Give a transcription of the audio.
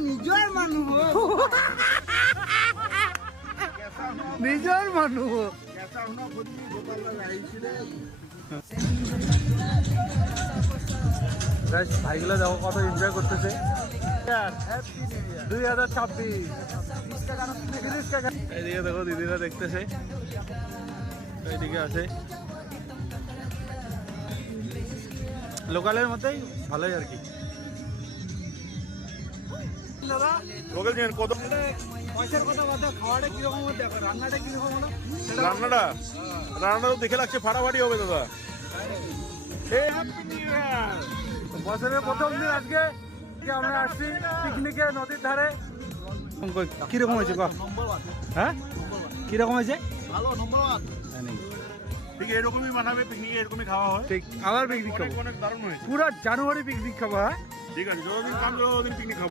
নিজৰ মানুহ নিজৰ মানুহ ভাইগুলো দেখো কত এনজয় করতেছে 2026 এইদিকে দেখো দিদিরা দেখতেছে এইদিকে আছে লোকালের মধ্যেই ভালোই আর কি লোকাল চেন কত পয়সার কথা বাদ খাওয়াটা কিরকম হতে হবে রান্নাটা কিরকম হলো রান্নাটা তো দেখে লাগছে ফাটাফাটি হবে দাদা বছরের প্রথম দিন আজকে যে আমরা আসছি পিকনিকে নদীর ধারে কিরকম হয়েছে হ্যাঁ কিরকম হয়েছে ঠিক এরকমই মানাবে পিকনিক এরকমই খাওয়া হয় ঠিক আবার পিকনিক খাবো অনেক দারুণ হয়েছে পুরো জানুয়ারি পিকনিক খাবো হ্যাঁ ঠিক আছে যতদিন কাম যতদিন পিকনিক খাবো